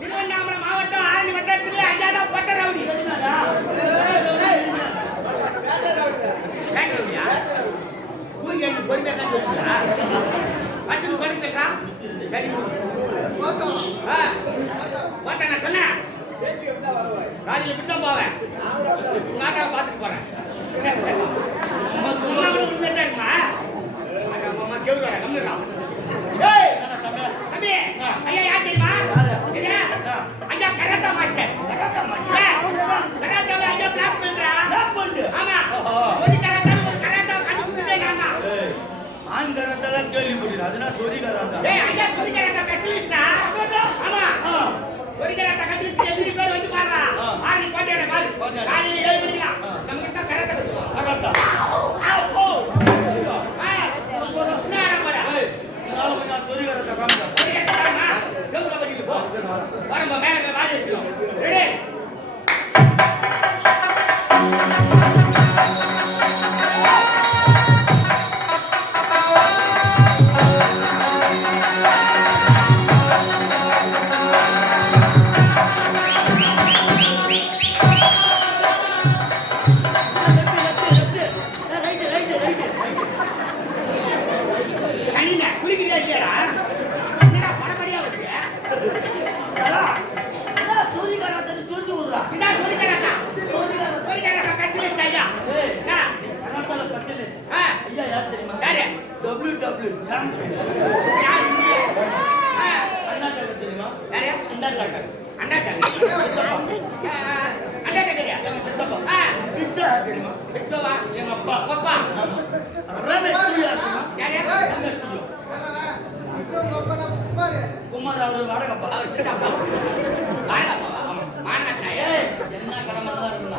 திருவண்ணாமலை மாவட்டம் ஆரணி வட்டத்துக்கு அஞ்சாடா பட்ட ரவுடி பொறுமையா தான் சொல்லுங்களா பட்டுன்னு சொல்லி தட்டா சரி பார்த்தா நான் சொன்னேன் காலையில் இப்படி தான் போவேன் உங்க ஆட்டாவை பார்த்துட்டு போறேன் சும்மா தான் இருக்குமா கேவுடா கம்மிடா தம்பி ஐயா யார் தெரியுமா ஐயா கராத்தா மாஸ்டர் கராத்தாவை ஐயா பிளாக் பண்றா ஆமா ஒரு கராத்தா கண்டுபிடிச்சதே நானா ஆண் கராத்தா கேள்விப்பட்டேன் அதுனா சொரி கராத்தா ஐயா சொரி கராத்தா ஸ்பெஷலிஸ்டா ஆமா சொரி கராத்தா கண்டுபிடிச்சு எத்தனை பேர் வந்து பாருடா ஆணி போட்டியாட பாரு காலையில 7 மணிக்கு நம்ம கிட்ட கராத்தா அப்போ என்னடா போடா சொரி கராத்தா காமிடா செவுக்க பண்ணிட்டு போ வரம்ப மேல வாடி வெச்சிரோம் ரெடி குமார் அவரு வாடகப்பா சித்தப்பா வாடகப்பா மானகட்டா என்ன கடமை தான் இருக்குல்ல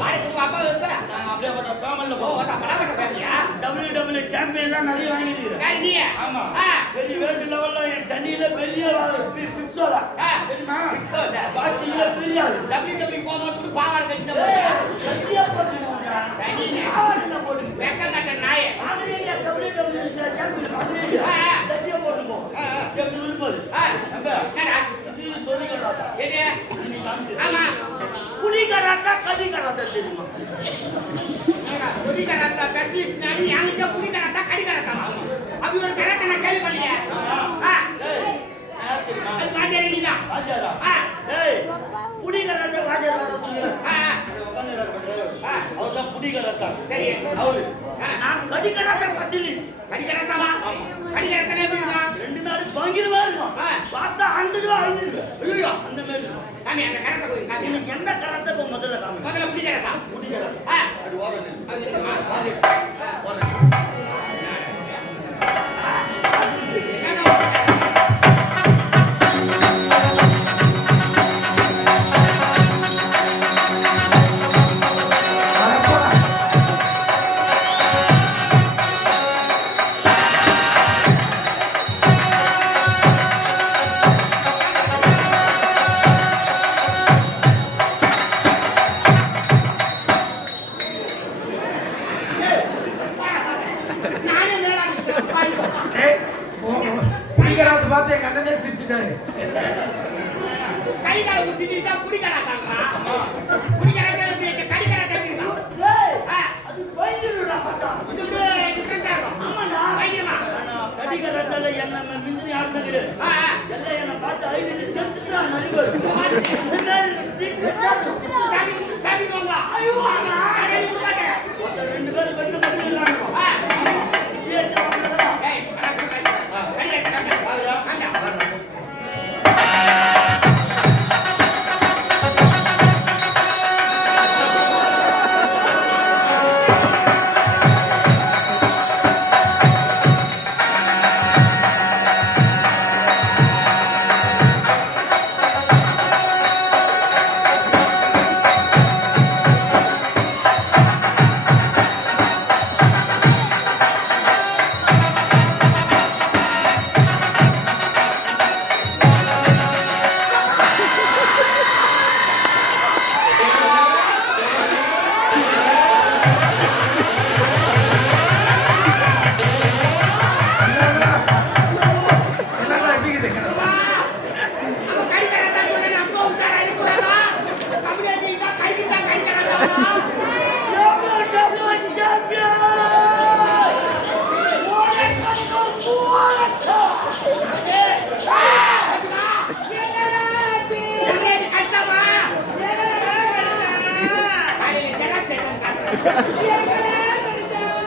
வாடகை அப்பா இருப்ப நான் அப்படியே போட்ட பேமல்ல போ ஓட்ட பலவட்ட பேரியா WWE சாம்பியன்லாம் நிறைய வாங்கி இருக்கேன் நீ ஆமா பெரிய வேர்ல்ட் லெவல்ல சென்னையில பெரிய பிக்சோலா தெரியுமா பிக்சோலா பாக்ஸிங்ல பெரிய WWE போகும்போது பாவாடை கட்டிட்டு சத்தியா போட்டுங்க சனினே என்ன போடு வெக்க கட்ட நாயே மாதிரியே WWE சாம்பியன் மாதிரியே சத்தியா போடுங்க எப்படி இருப்பது என்னடா இது சொல்லி கராத்தா ஏதே நீ காமிச்சு ஆமா புடி கராத்தா கடி கராத்தா தெரியுமா என்னடா புடி கராத்தா ஸ்பெஷலிஸ்ட் நானி யாங்கிட்ட புடி கராத்தா கடி கராத்தா அப்படி ஒரு கராத்தா நான் கேள்வி பண்ணலையே அது வாஜாரி நீதான் வாஜாரா ஏய் புடி கராத்தா வாஜாரா வரதுங்க அவர்தான் புடி கராத்தா சரி அவரு நான் கடி கராத்தா ஸ்பெஷலிஸ்ட் கடி கராத்தாவா கடி கராத்தா எப்படிமா 2 நாள் பங்கிரவா இருக்கும் பார்த்தா 100 ரூபாய் 5 ரூபாய் ஐயோ அந்த மாதிரி சாமி அந்த கராத்தா போய் நான் இன்னைக்கு என்ன கராத்தா போ முதல்ல காமி முதல்ல புடி கராத்தா அது ஓரல அது ஓரல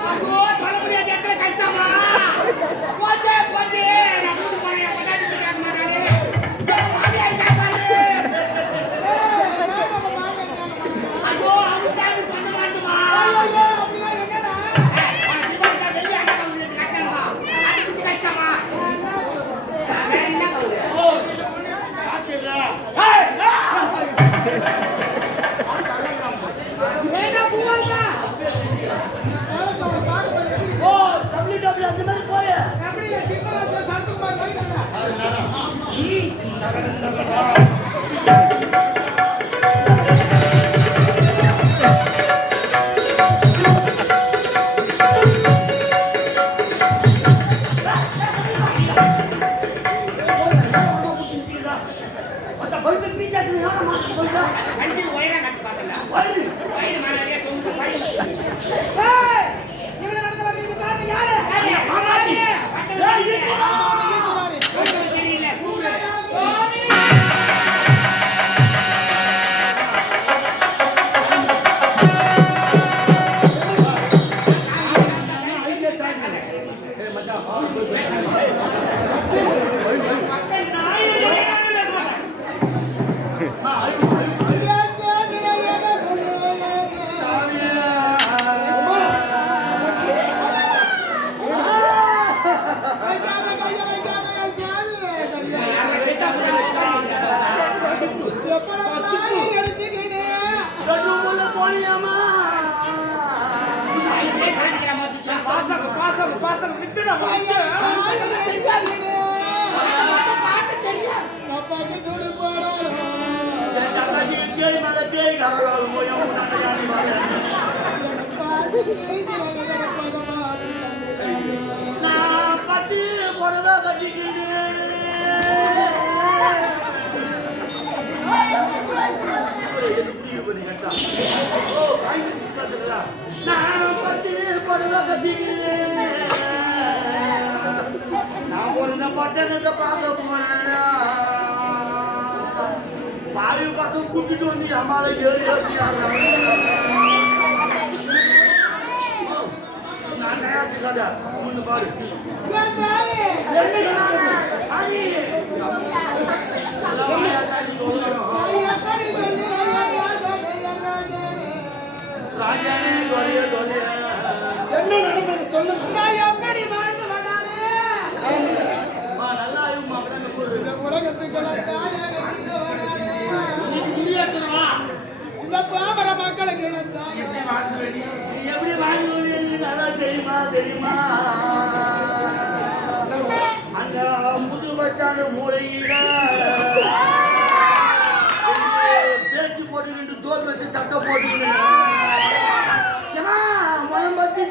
ஐயோ சொல்ல முடியாது எத்தனை கஷ்டமா போச்சே போச்சே நான் கூட்டு போறேன் கொண்டாடி கேட்க மாட்டாரு மாமியார் கேட்பாரு ஐயோ அவங்க தாண்டி சொன்ன மாட்டுமா நான் ஒரு பட்டணத்தை பார்க்க போனேன் பாவி பசங்க குடிச்சிட்டு வந்து அம்மால ஏறி நான் தயாரிச்சுக்காத ஒண்ணு பாரு என்ன நடந்தது சொல்லுங்க எப்படி வாழ்ந்து வந்தானே நல்லா இந்த உலகத்துக்கெல்லாம் தாயாக இந்த பாமர மக்களுக்கு எப்படி வாழ்ந்து நல்லா தெரியுமா அந்த புது பஸ் ஸ்டாண்டு மூலையில பேச்சு போட்டு ஜோர் வச்சு சட்டை போட்டு மயம்பத்தி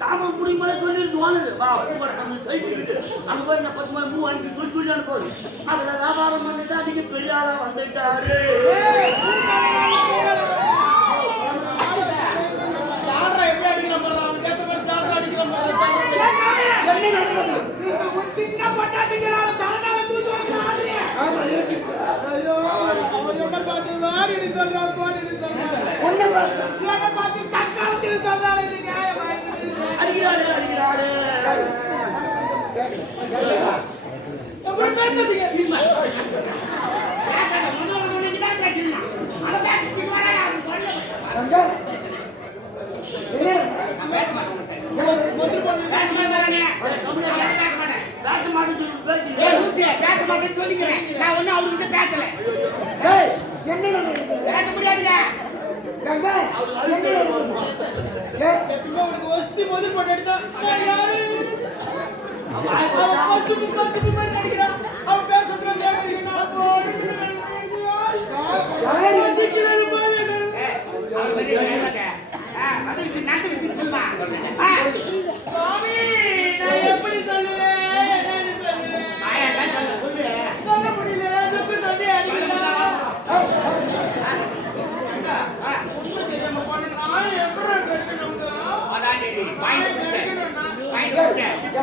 தாமம் முடியும் போது சொல்லிட்டு அங்க போய் நான் 10 மூவ் வாங்கி சொல்லி அனுப்போது அதுல வியாபாரம் பண்ணிதான் நீங்க பெரிய ஆளா வந்துட்டாரு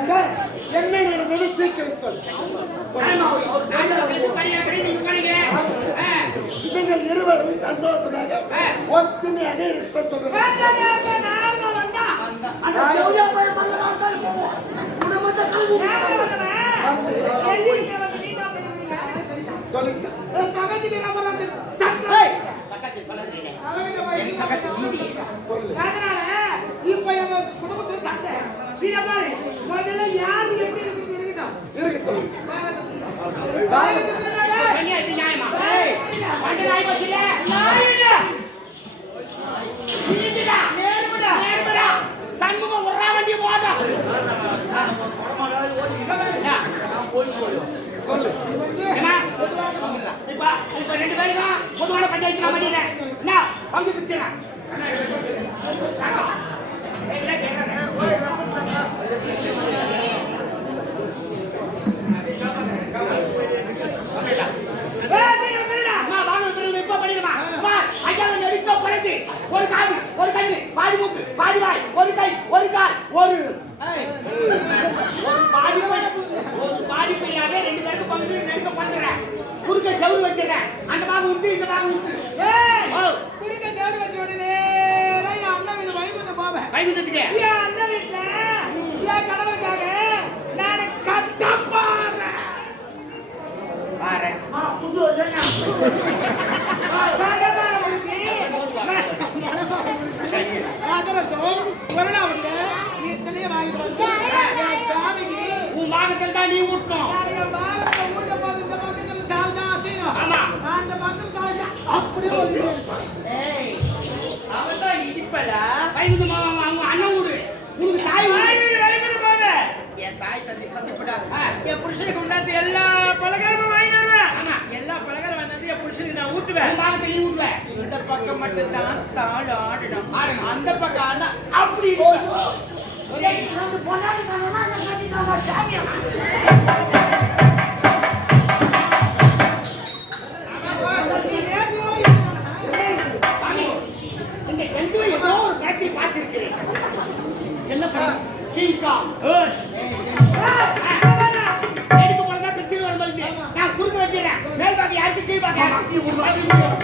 என்ன நடந்தது சீக்கிரம் சொல். நீங்கள் இருவரும் சந்தோஷமாக ஒத்துமையாக இருப்ப சொல்லுங்க. சொல்லுங்க. இப்ப எங்க குடும்பத்துல சண்டை முதல்ல யாரு எப்படி இருக்கட்டும் சண்முகம் ஒரு வண்டி போதும் இப்ப ரெண்டு பேரும் தான் பொதுவான பஞ்சாயத்து பண்ணிடுற என்ன பங்கு பிடிச்சிடறேன் ஒரு காது ஒரு கண்ணு பாதி மூக்கு பாதி வாய் ஒரு கை ஒரு கால் ஒரு பாதி பையாவே ரெண்டு பேருக்கு பங்கு நெருக்க பண்றேன் குறுக்க செவுரு வச்சிருக்கேன் அந்த பாகம் உண்டு இந்த பாகம் உண்டு குறுக்க செவுரு வச்ச உடனே அண்ணன் வீட்டு வைகுண்டம் போவேன் வைகுண்டத்துக்கு என் அண்ணன் வீட்டுல என் கணவருக்காக நான் கட்ட போறேன் உன் பாகத்தில் தான் நீ ஊட்டணும் அவன் இடிப்பல அவங்க அண்ணன் ஊரு உனக்கு தாய் என் தாய் தந்தை சந்திப்படாது என் புருஷனுக்கு உண்டாந்து எல்லா பலகாரமும் வாங்கிட்டு வருவேன் ஆமா எல்லா பலகாரம் வாங்கினது என் புருஷனுக்கு நான் ஊட்டுவேன் பாகத்தில் நீ ஊட்டுவேன் இந்த பக்கம் மட்டும்தான் தாழ் ஆடணும் அந்த பக்கம் ஆனா அப்படி இந்த கெண்டு ஏதோ ஒரு பேட்டரி பார்த்திருக்கிறேன் என்ன எடுத்து போறதா பிரச்சனை வரும் நான் குறுக்க வச்சிடறேன் மேல் பாக்கி யாருக்கு கீழ் பாக்கி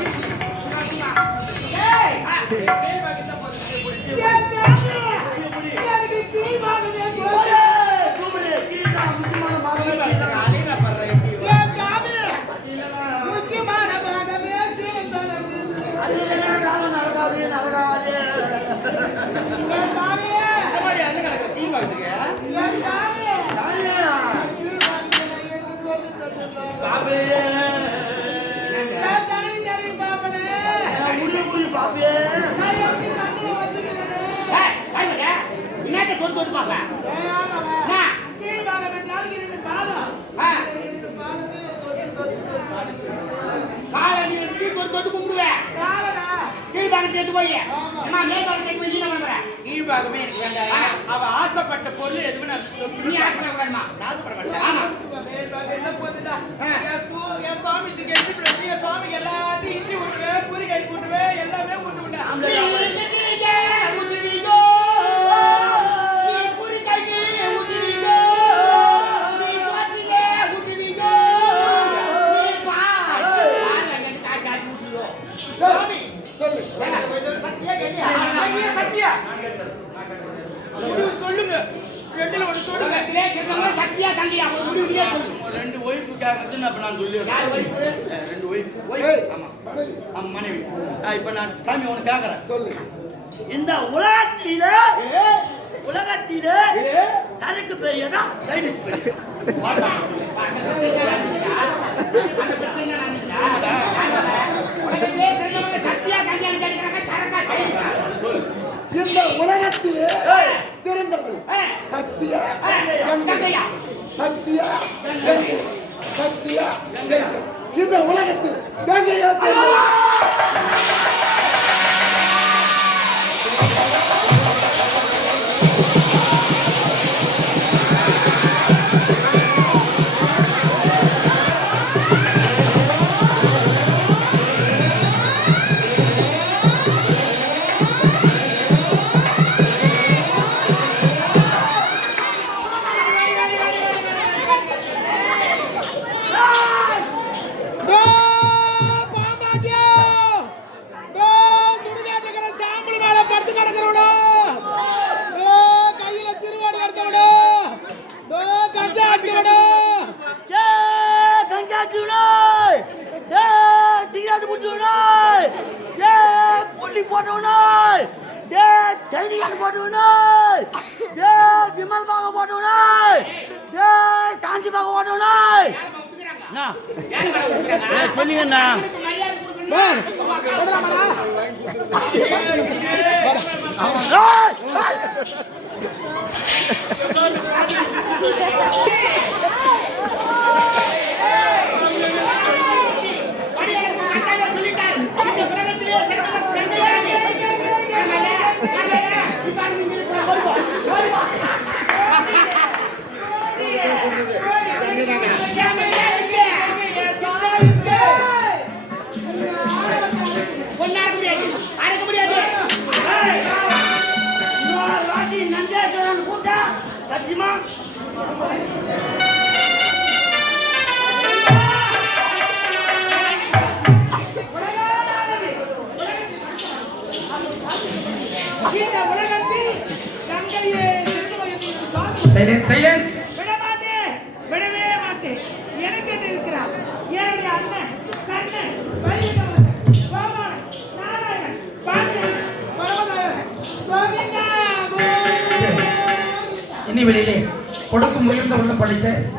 கீழ்பாகமே எனக்கு வேண்டாம் அவ ஆசைப்பட்ட பொருள் எதுவுமே நீ ஆசைப்படமா சுவாமிக்கு சுவாமி எல்லாத்தையும் இட்லி விட்டுருவேன் பூரி கை விட்டுருவேன் எல்லாமே விட்டு சொல்லுங்க சத்தியா தண்டியா ரெண்டு ஒய்ஃபு கேட்கறது அப்ப நான் சொல்லி ரெண்டு ஒய்ஃப் ஆமா மனைவி இப்ப நான் சாமி உனக்கு கேட்கறேன் சொல்லு இந்த உலகத்திலே சரக்கு பெரியதா சைனீஸ் பெரிய இந்த உலகத்திலே திறந்தவள் சத்தியா கங்கையா சத்தியா கங்கை சத்தியா கங்கை இந்த உலகத்தில் கங்கையா போட்டுனாய் டே சைனிக்கு போட்டுனாய் டே விமல் பாக போட்டுனாய் டே சாந்தி பாக போட்டுனாய் நான் சொல்லுங்கண்ணா சத்தியமா இந்த உலகத்தில் தங்கையே சைலன்ஸ் சைலன்ஸ் விட மாட்டேன், விடவே மாட்டேன். எனக்கு என்ன இருக்கிறார் என்னுடைய அண்ணன் கண்ணன் வைகுண்டவன், கோமாளன், நாராயணன், பாண்டியன், பரமநாயகன், கோவிந்தா, கோவிந்தா. இனி வெளியிலே கொடுக்கும் உயர்ந்த உள்ள படித்த